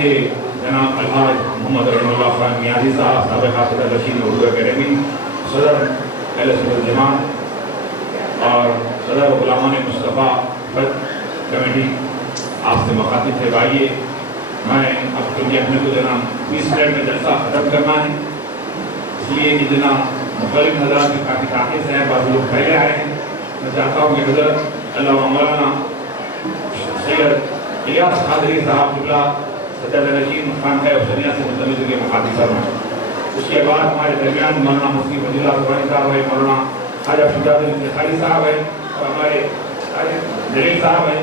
تھے جناب الحاج محمد رحم اللہ خان نیازی صاحب، سابق حافظ رشید اردو اکیڈمی، صدر اہل سنت والجماعت اور صدر غلامان مصطفیٰ کمیٹی، آپ سے مخاطب تھے بھائیے میں اب کیونکہ اپنے کو جناب 20 منٹ میں جلسہ ختم کرنا ہے، اس لیے کہ جناب مختلف حضرات میں کافی تاخیر سے ہیں، بعض لوگ پہلے آئے ہیں، میں چاہتا ہوں کہ حضرت علامہ مولانا سید الیاس قادری صاحب قبلہ صدر رشید خان ہے حسینیہ سے متعلق کے مخاطب فرمائیں۔ اس کے بعد ہمارے درمیان مولانا مفتی فضل اللہ زبانی صاحب ہے، مولانا خواجہ شجاعت الدین خالی صاحب ہے اور ہمارے جلیل صاحب ہیں،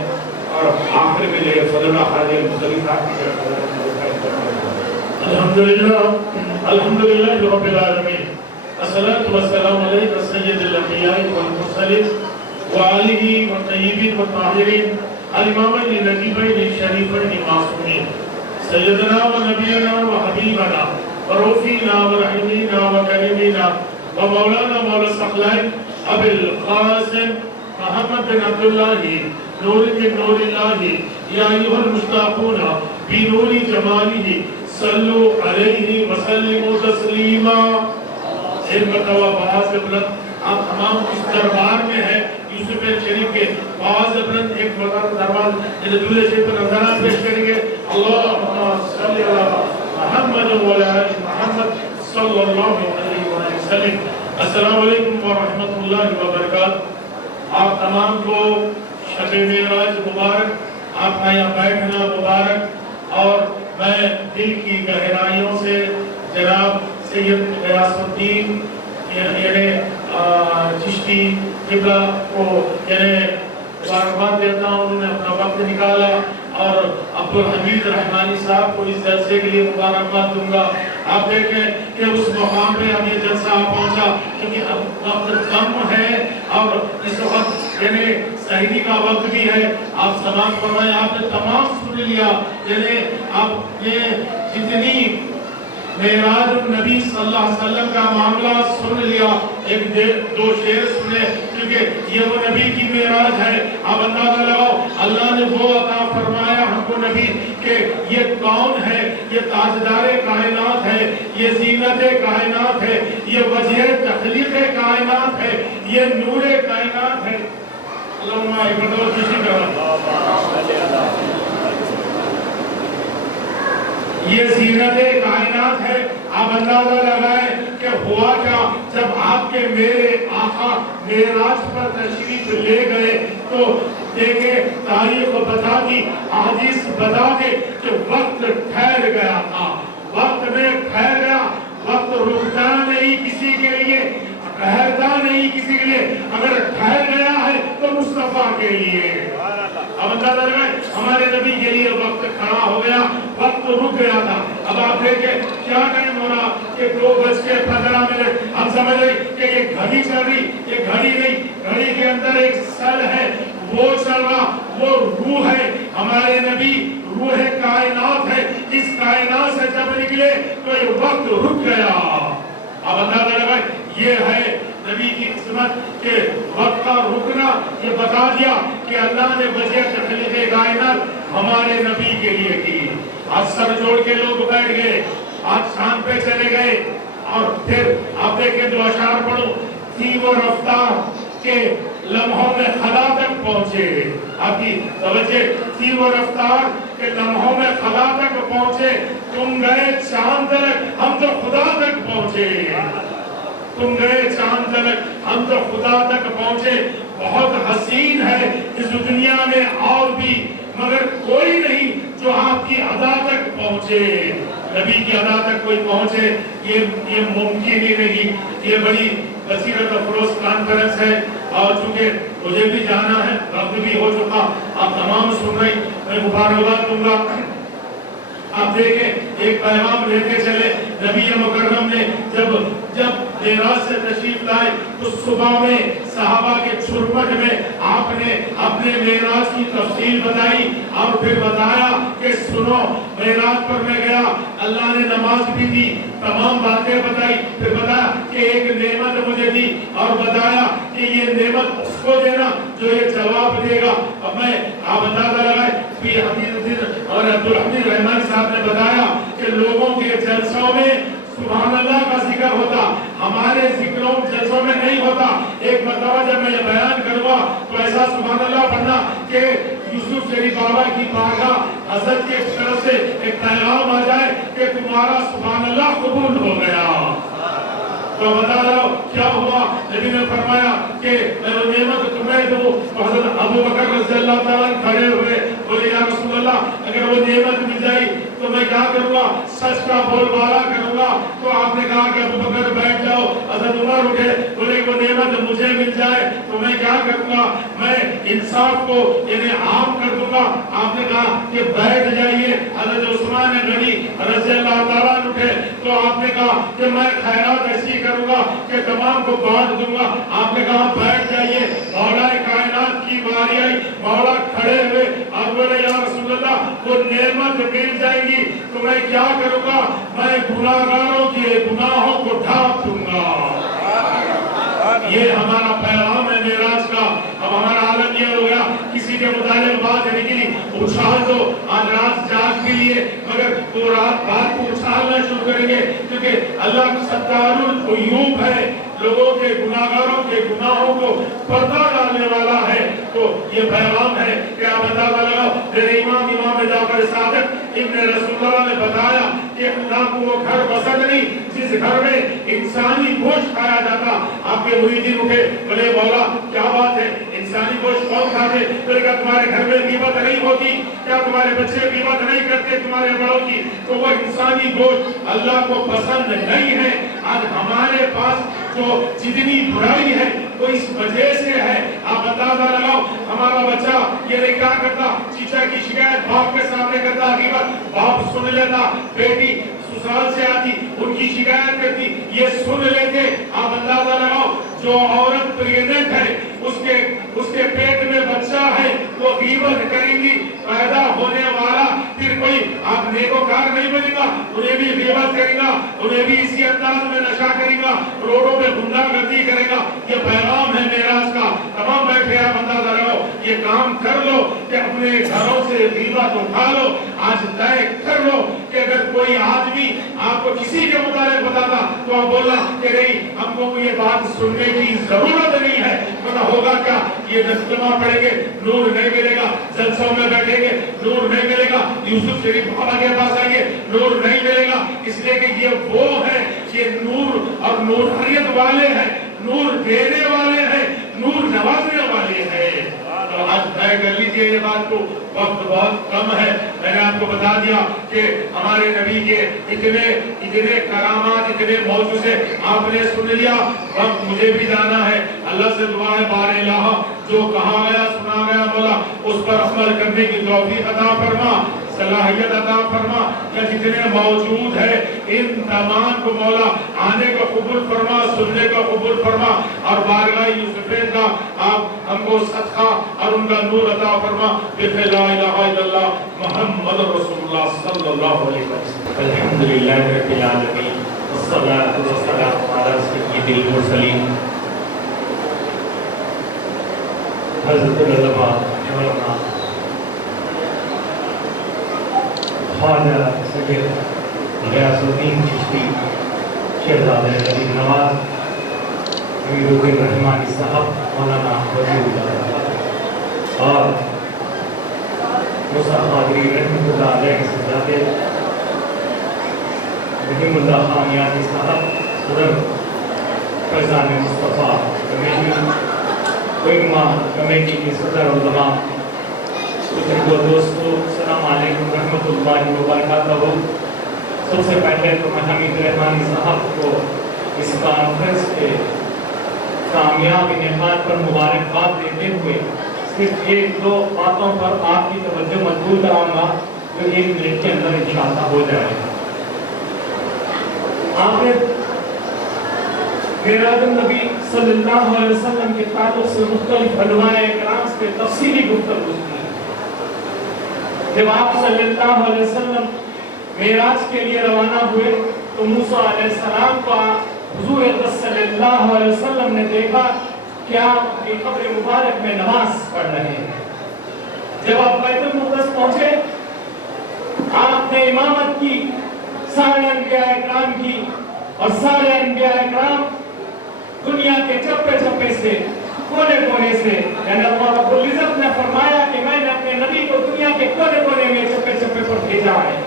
اور آخر میں جو ہے فضل اللہ خواجہ المصلی صاحب الحمدللہ رب العالمین، الصلاة والسلام علیہ سید الانبیاء والمرسلین وآلہ والطیبین والطاہرین الامامین النجیبین الشریفین معصومین سیدنا و نبینا و حبیبنا و رفینا و رحیمینا و کریمینا و مولانا مولا ثقلین ابی القاسم محمد بن عبداللہ نور نور اللہ یا ایہا المشتاقون بی نور جمالہ صلو علیہ وسلم تسلیما۔ ایک مرتبہ باز بلند آپ تمام اس دربار میں ہے یوسف شریف کے باز بلند ایک دربار دولے شریف پر نظران پیش کریں گے۔ اللہم صلی اللہ محمد و علی محمد صلی اللہ علیہ وسلم۔ السلام علیکم ورحمۃ اللہ وبرکاتہ۔ آپ تمام کو شب معراج مبارک، آپ کا یہاں بیٹھنا مبارک، اور میں دل کی گہرائیوں سے جناب سید غیاث الدین یعنی چشتی قبلہ کو یعنی مبارکباد دیتا ہوں، انہوں نے اپنا وقت نکالا، اور عبدالحمید رحمانی صاحب کو اس جلسے کے لیے مبارکباد دوں گا۔ آپ دیکھیں کہ اس مقام پہ اب یہ جلسہ پہنچا کیونکہ اب وقت کم ہے اور اس وقت یعنی سحری کا وقت بھی ہے۔ آپ سماعت فرمائیں، آپ نے تمام سن لیا، یعنی آپ نے جتنی معراج النبی صلی اللہ علیہ وسلم کا معاملہ سن لیا، ایک دو شعر سنے کیونکہ یہ وہ نبی کی معراج ہے۔ آپ اندازہ لگاؤ اللہ نے وہ عطا فرمایا ہم کو نبی کہ یہ کون ہے، یہ تاجدار کائنات ہے، یہ زینت کائنات ہے، یہ وجہ تخلیق کائنات ہے، یہ نور کائنات ہے۔ اللہم ایک مرتبہ کسی کا یہ زینت کائنات ہے۔ آپ اندازہ لگائیں کہ ہوا کیا جب آپ کے میرے آقا معراج پر تشریف لے گئے، تو دیکھیں تاریخ بتا دی، احادیث بتا دے کہ وقت ٹھہر گیا تھا، وقت میں ٹھہر گیا، وقت رکتا نہیں کسی کے لیے، ٹھہرتا نہیں کسی کے لیے، اگر ٹھہر گیا ہے تو مصطفیٰ کے لیے۔ اب اندازہ لگائیں ہمارے نبی کے لیے وقت کھڑا ہو گیا، وقت رک گیا تھا۔ اب آپ دیکھیں کیا ٹائم ہو رہا کہ 2:15۔ اب سمجھ رہی کہ یہ گھڑی چل رہی، یہ گھڑی نہیں، گھڑی کے اندر ایک سل ہے، وہ چل رہا، وہ روح ہے، ہمارے نبی روح کائنات ہے، اس کائنات سے جب نکلے تو یہ وقت رک گیا۔ اب اندازہ لگائیں یہ ہے نبی کی قسمت کہ وقت کا رکنا، یہ بتا دیا کہ اللہ نے وجہ تخلیق کائنات ہمارے نبی کے لیے کی۔ آج سر جوڑ کے لوگ بیٹھ گئے، آج شان پہ چلے گئے، اور پھر آپ دیکھیں دو اشعار پڑھو، تھی وہ رفتار کہ لمحوں میں خدا تک پہنچے۔ آپ کی توجہ، تھی وہ رفتار کہ لمحوں میں خدا تک پہنچے، تم گئے چاند تک ہم تو خدا تک پہنچے، تم گئے چاند تک ہم تو خدا تک پہنچے۔ بہت حسین ہے اس دنیا میں اور بھی، مگر کوئی نہیں جو آپ کی ادا تک پہنچے۔ نبی کی ادا تک کوئی پہنچے یہ ممکن ہی نہیں۔ یہ بڑی بصیرت افروز کانفرنس ہے، اور چونکہ مجھے بھی جانا ہے، وقت بھی ہو چکا، آپ تمام سن رہے، میں مبارکباد دوں گا۔ آپ دیکھیں ایک پیغام لیتے چلے، نبی مکرم نے جب معراج سے تشریف لائے تو صبح میں صحابہ کے چھرپٹ میں آپ نے اپنے معراج کی تفصیل بتائی، اور پھر بتایا کہ سنو معراج پر میں گیا، اللہ نے نماز بھی دی، تمام باتیں بتائی، پھر بتایا کہ ایک نعمت مجھے دی، اور بتایا کہ یہ نعمت اس کو دینا جو یہ جواب دے گا. اب میں آپ اندازہ لگائے بھی حمید اور عبدالحمید رحمانی صاحب نے بتایا کہ لوگوں کے جلسوں میں سبحان اللہ کا ذکر ہوتا، ہمارے ذکروں جلسوں میں نہیں ہوتا. ایک مرتبہ جب میں یہ بیان کروں گا تو ایسا سبحان اللہ پڑھنا کہ یوسف شریف بابا کی بارگاہ حضرت کی طرف سے ایک پیغام آ جائے کہ تمہارا سبحان اللہ قبول ہو گیا. تو بتا رہا ہوں کیا ہوا. نبی نے فرمایا کہ میں وہ نعمت تمہیں دوں. حضرت ابو بکر رضی اللہ تعالیٰ کھڑے ہوئے بولے یا رسول اللہ اگر وہ نعمت مل جائے تو میں کیا کروں گا؟ سچ کا بول بالا کروں گا. تو آپ نے کہا کہ ابو بکر بیٹھ جاؤ. حضرت عمر اٹھے بولے وہ نعمت مجھے مل جائے تو میں کیا کروں گا؟ میں انصاف کو یعنی عام کر دوں گا. آپ نے کہا کہ بیٹھ جائیے. حضرت عثمان غنی رضی اللہ تعالیٰ اٹھے تو آپ نے کہا کہ میں خیرات ایسی کروں گا کہ تمام کو بانٹ دوں گا. آپ نے کہا بیٹھ جائیے. مولا کائنات کی باری آئی. مولا کھڑے ہوئے اور بولے یا رسول اللہ وہ نعمت مل جائے گی تو میں کیا کروں گا؟ میں گناہگاروں کے گناہوں کو ڈھانپ دوں گا. یہ ہمارا پیغام ہے معراج کا. اب ہمارا عالم یہ ہو گیا کسی کے متعلق بات نکلی اچھال دو. آج رات جاگ بھی لیے مگر وہ رات بات کو اچھالنا شروع کریں گے کیونکہ اللہ ستار العیوب ہے. لوگوں کے گناہگاروں کے گناہوں کو پردہ ڈالنے والا ہے. تو یہ پیغام ہے کہ آپ اندازہ لگاؤ میرے امام جعفر صادق ابن رسول اللہ نے بتایا کہ اللہ کو وہ گھر پسند نہیں جس گھر میں انسانی گوشت کھایا جاتا. آپ کے مریدین اٹھے بولے مولا کیا بات ہے انسانی گوشت کون کھاتے؟ بولے کہ تمہارے گھر میں غیبت نہیں ہوتی کیا؟ تمہارے بچے غیبت نہیں کرتے تمہارے بڑوں کی؟ تو وہ انسانی گوشت اللہ کو پسند نہیں ہے. آج ہمارے پاس جو جتنی برائی ہے وہ اس وجہ سے ہے. آپ اندازہ لگاؤ ہمارا بچہ یہ نہیں کیا کرتا؟ چچا کی شکایت باپ کے سامنے کرتا غیبت، باپ سن لیتا. بیٹی سسرال سے آتی ان کی شکایت کرتی یہ سن لیتے. آپ اندازہ لگاؤ جو عورت پریگننٹ ہے اس کے پیٹ میں بچہ ہے وہ غیبت کریں گی. پیدا ہونے والا پھر کوئی آپ نیکوکار نہیں بنے گا، انہیں بھی غیبت کرے گا، انہیں بھی اسی انداز میں نشہ کرے گا، روڈوں پہ غنڈہ گردی کرے گا. یہ پیغام ہے معراج کا. تمام بیٹھے آپ اندازہ لگاؤ یہ کام کر لو کہ اپنے گھروں سے غیبت اٹھا لو. آج طے کر لو کہ اگر کوئی آدمی آپ کو کسی کے متعلق بتاتا تو آپ بولنا کہ نہیں ہم کو یہ بات سننے کی ضرورت نہیں ہے. پتہ ہوگا کیا یہ نسلمہ پڑھیں گے نور نہیں ملے گا. جلسوں میں بیٹھیں گے نور نہیں ملے گا. یوسف شریف بابا کے پاس آئیں گے نور نہیں ملے گا. اس لیے کہ یہ وہ ہے یہ نور اور نورانیت والے ہیں، نور دینے والے ہیں، نور نوازنے والے ہیں. آج طے کر لیجیے یہ بات کو. وقت بہت کم ہے. میں نے آپ کو بتا دیا کہ ہمارے نبی کے اتنے کرامات اتنے معجزے آپ نے سن لیا. وقت مجھے بھی جانا ہے. اللہ سے دعا ہے بار الہ جو کہا گیا سنا گیا مولا اس پر عمل کرنے کی توفیق عطا فرما، صلاحیت عطا فرما. یا جتنے موجود ہے ان تمام کو مولا آنے کا قبول فرما، سننے کا قبول فرما اور بارگاہ یوسفین کا آپ ہم کو صدقہ اور ان کا نور عطا فرما. بفضل لا الہ الا اللہ محمد رسول اللہ صلی اللہ علیہ وسلم. الحمدللہ رب العالمین والصلاة والسلام علی سید المرسلین. حضرت العلماء مولانا خواجہ سید غیاث الدین چشتی شہزادہ غریب نواز امیر الدین رحمانی صاحب مولانا وزیر اللہ اور موسیٰ قادری رحمۃ اللہ علیہ کے صداقے رحیم اللہ خان یادی صاحب صدر فیضان مصطفیٰ کمیٹی ویگما کمیٹی کے صدر علماء بزرگوں دوستو السلام علیکم رحمۃ اللہ وبرکاتہ. سب سے پہلے تو میں حمید رحمانی صاحب کو اس کانفرنس کے کامیاب انعقاد پر مبارکباد دیتے ہوئے صرف ایک دو باتوں پر آپ کی توجہ مبذول کراؤں گا جو 1 منٹ کے اندر انشاءاللہ ہو جائے گا. آپ نے معراج النبی صلی اللہ علیہ وسلم کے تعلق سے مختلف علماء کرام سے تفصیلی گفتگو کی. جب آپ صلی اللہ علیہ وسلم معراج کے لیے روانہ ہوئے تو موسیٰ علیہ السلام کو حضور اقدس صلی اللہ علیہ وسلم نے دیکھا کہ آپ اپنی قبر مبارک میں نماز پڑھ رہے ہیں۔ جب آپ بیت المقدس پہنچے، آپ نے امامت کی سارے انبیاء اکرام کی، اور سارے انبیاء اکرام دنیا کے چپے چپے سے، کونے کونے سے، یعنی اللہ رب العزت نے فرمایا کہ میں نے اپنے نبی کو دنیا کے کونے کونے میں چپے چپے پر بھیجا ہے،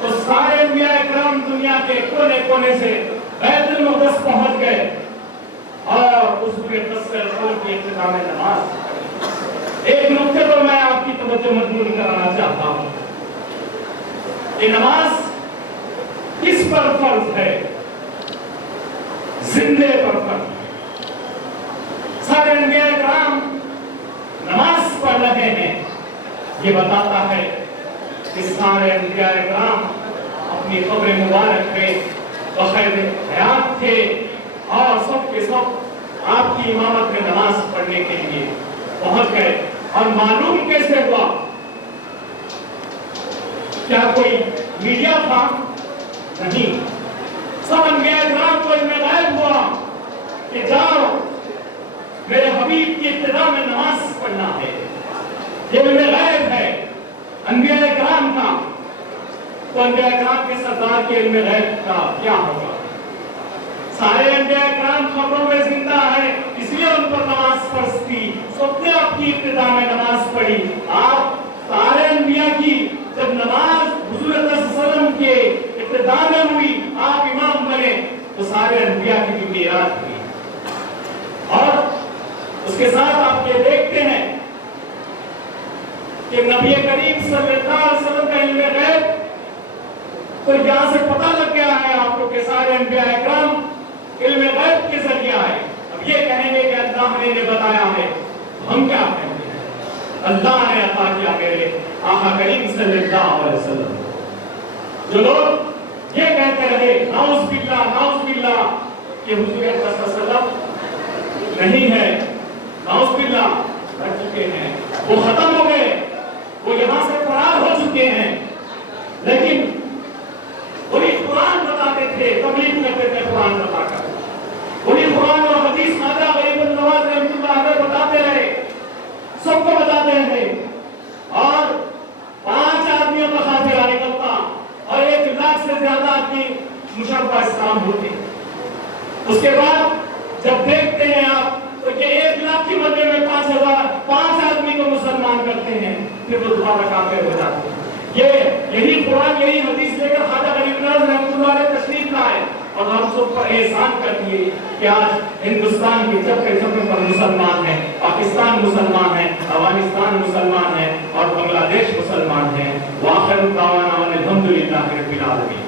تو سارے انبیاء اکرام دنیا کے کونے کونے سے بیت المقدس پہنچ گئے اور اس مقدس رسول کی ابتدا میں نماز۔ ایک نقطے پر میں آپ کی توجہ مبذول کرانا چاہتا ہوں کہ نماز کس پر فرض ہے؟ زندے پر فرض۔ سارے انبیاء کرام نماز پڑھ رہے ہیں، یہ بتاتا ہے کہ سارے انبیاء کرام اپنی قبر مبارک میں بخیر حیات تھے اور سب کے سب آپ کی امامت میں نماز پڑھنے کے لیے پہنچ گئے۔ اور معلوم کیسے ہوا؟ کیا کوئی میڈیا تھا؟ نہیں، سب انبیاء کرام کو علم غیب ہوا کہ جاؤ میرے حبیب کی ابتدا میں نماز پڑھنا ہے، یہ علم غیب ہے انبیاء کرام کا۔ تو انبیاء کرام کے سردار کے علم غیب کا کیا ہوگا؟ سارے انبیاء کرام خبروں میں زندہ ہے، اس لیے ان پر نماز فرض تھی، سب نے آپ کی ابتدا میں نماز پڑھی۔ آپ سارے انبیاء کی جب نماز حضور صلی اللہ علیہ وسلم کے ابتدا میں ہوئی، آپ امام بنے، تو سارے انبیاء کی بھی میراث ہوئی۔ اور اس کے ساتھ آپ یہ دیکھتے ہیں کہ نبی کریم صلی اللہ علیہ وسلم کا علم غیب تو یہاں سے پتہ لگ گیا ہے آپ کو کہ سارے انبیاء اکرام علم غیب کے ذریعے آئے۔ اب یہ کہیں گے کہ اللہ نے انہیں بتایا ہے، ہم کیا کہیں گے؟ اللہ نے عطا کیا میرے آقا کریم صلی اللہ علیہ وسلم۔ جو لوگ یہ کہتے رہے نعوذ باللہ کہ حضور صلی اللہ علیہ وسلم نہیں ہے، نعوذ باللہ رہ چکے ہیں، وہ ختم ہو گئے، وہ یہاں سے فرار ہو چکے ہیں، لیکن وہی قرآن بتاتے تھے، تبلیغ کرتے تھے قرآن بتا کر، وہی قرآن اور حدیث خواجہ غریب النواز رحمۃ اللہ علیہ بتاتے رہے، سب کو بتاتے رہے، اور 5 آدمیوں کا قافلہ نکلتا اور 1 لاکھ سے زیادہ آدمی مشرفہ اسلام ہوتے۔ اس کے بعد جب دیکھتے ہیں آپ تو کہ 1 لاکھ کی بدلے میں 5 آدمی کو مسلمان کرتے ہیں، پھر وہ دوبارہ کافر ہو جاتے ہیں۔ یہی قرآن یہی حدیث لے کر خواجہ غریب النواز رحمۃ اللہ علیہ تشریف لائے اور ہم سب پر احسان کر دیے کہ آج ہندوستان کے چپے چپے پر مسلمان ہیں، پاکستان مسلمان ہیں، افغانستان مسلمان ہیں اور بنگلہ دیش مسلمان ہیں۔ وآخر دعوانا الحمدللہ رب العالمین۔